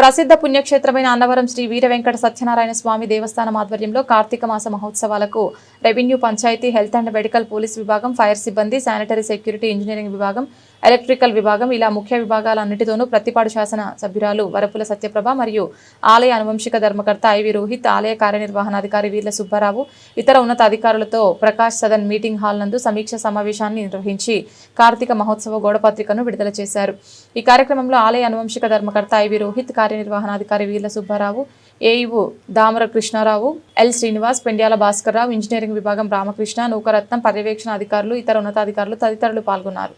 ప్రసిద్ధ పుణ్యక్షేత్రమైన అన్నవరం శ్రీ వీర వెంకట సత్యనారాయణ స్వామి దేవస్థానం ఆధ్వర్యంలో కార్తీక మాస మహోత్సవాలకు revenue, panchayati, health and medical, police విభాగం, ఫైర్ సిబ్బంది, శానిటరీ సెక్యూరిటీ, ఇంజనీరింగ్ విభాగం, ఎలక్ట్రికల్ విభాగం ఇలా ముఖ్య విభాగాలన్నిటితోనూ ప్రతిపాడు శాసన సభ్యురాలు వరపుల సత్యప్రభ మరియు ఆలయ అనువంశిక ధర్మకర్త ఐవి రోహిత్, ఆలయ కార్యనిర్వహణాధికారి వీర్ల సుబ్బారావు, ఇతర ఉన్నత అధికారులతో ప్రకాష్ సదన్ మీటింగ్ హాల్ నందు సమీక్ష సమావేశాన్ని నిర్వహించి కార్తీక మహోత్సవ గోడపత్రికను విడుదల చేశారు. ఈ కార్యక్రమంలో ఆలయ అనువంశిక ధర్మకర్త ఐవి రోహిత్, కార్యనిర్వహణాధికారి Veerla Subbarao, AEO Damara Krishnarao, L Srinivas, Pendyala Bhaskararao, engineering విభాగం రామకృష్ణ, నూకరత్నం, పర్యవేక్షణ అధికారులు, ఇతర ఉన్నతాధికారులు తదితరులు పాల్గొన్నారు.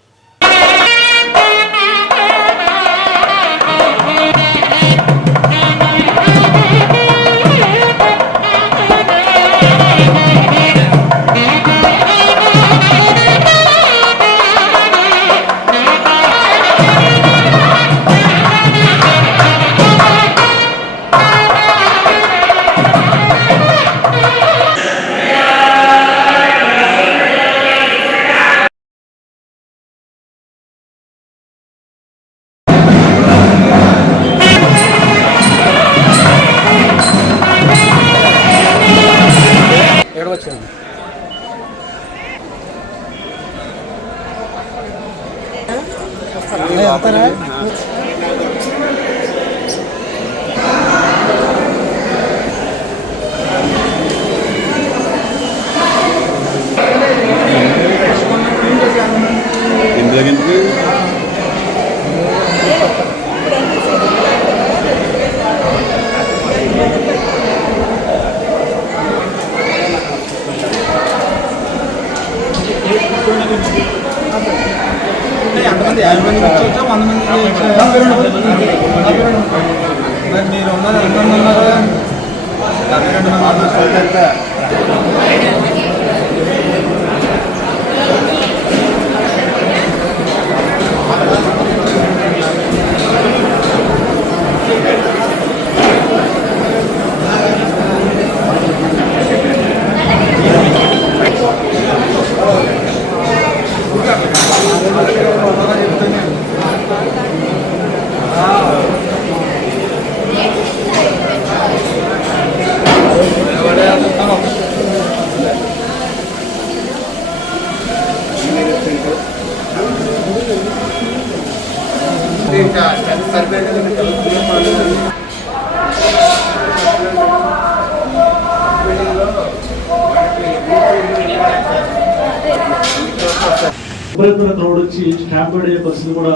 క్రౌడ్ వచ్చి స్టాంపేడ్ అయ్యే పరిస్థితి కూడా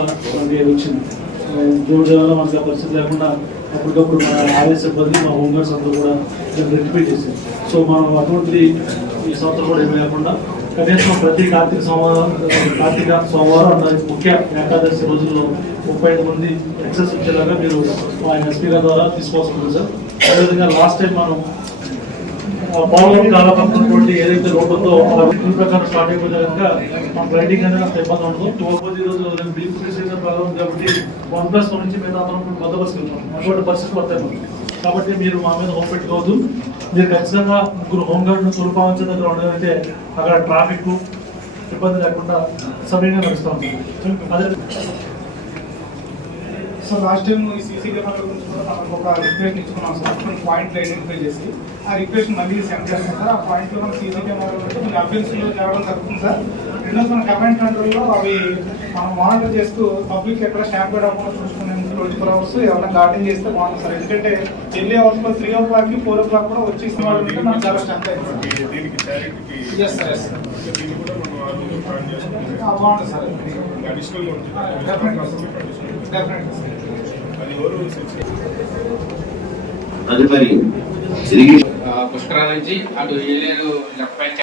వచ్చింది. జోడు వల్ల మనకి ఆ పరిస్థితి లేకుండా అప్పటికప్పుడు మన ఆలయ సిబ్బంది, మా హోంగార్డ్స్ అందరూ కూడా రెక్టిఫై చేసింది. సో మనం అటువంటి ఈ సంవత్సరం కూడా ఏమి లేకుండా కనీసం ప్రతి కార్తీక సోమవారం ముఖ్య ఏకాదశి రోజుల్లో 35 మంది ఎక్సెస్ వచ్చేలాగా మీరు ఆయన ఎస్పీ గారి ద్వారా తీసుకోవాల్సింది సార్. అదేవిధంగా లాస్ట్ టైం మనం పోలవరం కాలపడుతున్నటువంటి ఏదైతే రోడ్ ఉందో అలా ఈ ప్రకారం స్టార్ట్ అయిపోతే కనుక మన రైడింగ్ అనేది అంత ఇబ్బంది ఉండదు. 2 రోజు ప్రాబ్లం కాబట్టి 1+1 నుంచి మీద అందరం కొత్త బస్సులు వెళ్తాం. అటువంటి పరిస్థితులు వస్తాయి కాబట్టి మీరు మా మీద హోప్ పెట్టుకోవద్దు. మీరు ఖచ్చితంగా 3 హోంగార్డును సులభావంచే దగ్గర ఉండడం అయితే అక్కడ ట్రాఫిక్ ఇబ్బంది లేకుండా సమయంగా నడుస్తూ ఉంటుంది. అదే సో లాస్ట్ టైం ఈ సీసీ కెమెరా గురించి కూడా మనకు ఒక రిక్వెస్ట్ ఇచ్చుకున్నాం సార్. కొన్ని పాయింట్లు ఐడెంటిఫై చేసి ఆ రిక్వెస్ట్ మళ్ళీ సెండ్ చేస్తాం సార్. ఆ పాయింట్లో మన సీసీ కెమెరా అంటే కొన్ని అఫెన్స్లో జరగడం జరుగుతుంది సార్. రెండోది మన కమాండ్ కంట్రోల్లో అవి మనం మానిటర్ చేస్తూ పబ్లిక్ ఎక్కడ స్టాంప్ అవ్వకుండా చూసుకునే 24 hours ఎవరైనా గార్డింగ్ చేస్తే బాగుంటుంది సార్. ఎందుకంటే ఎర్లీ అవర్స్లో 3 o'clock, 4 o'clock కూడా వచ్చేసిన వాళ్ళు ఉంటే మనకు చాలా స్ట్రెంత్ అయింది సార్. బాగుంటుంది సార్. తదుపరి పుష్కరాల నుంచి అటు ఏలేరు లెఫ్ట్